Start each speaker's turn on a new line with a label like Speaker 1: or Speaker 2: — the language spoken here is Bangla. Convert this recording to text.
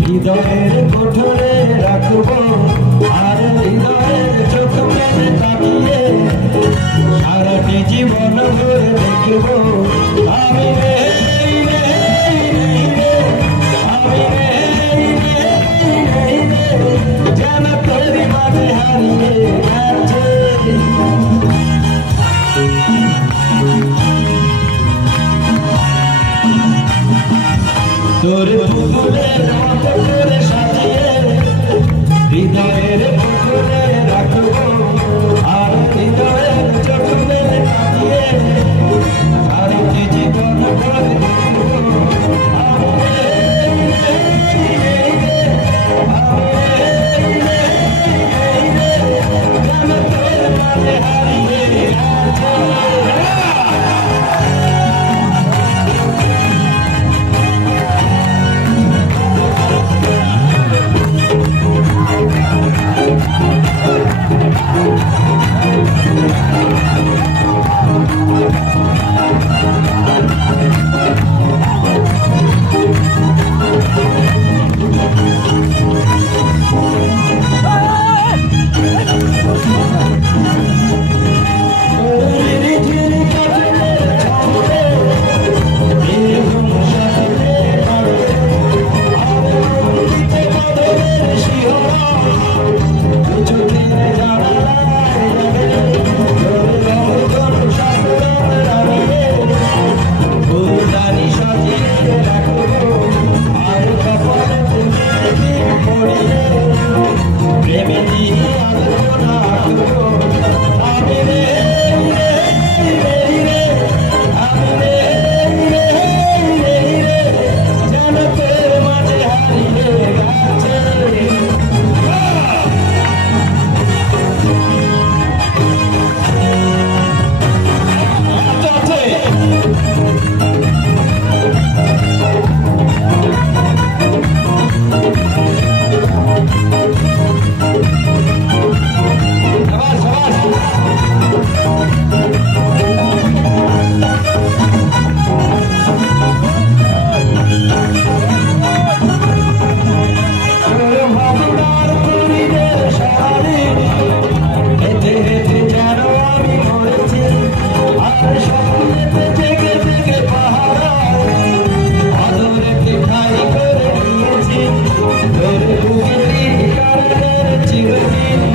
Speaker 1: হৃদয়ের কোঠরে রাখব আর হৃদয়ের চোখ মেনে তাকিয়ে সারাটি জীবন ধরে দেখব। আমি তোর পুকুরের মতো করে সাজিয়ে হৃদয়ের পুকুরের Yeah.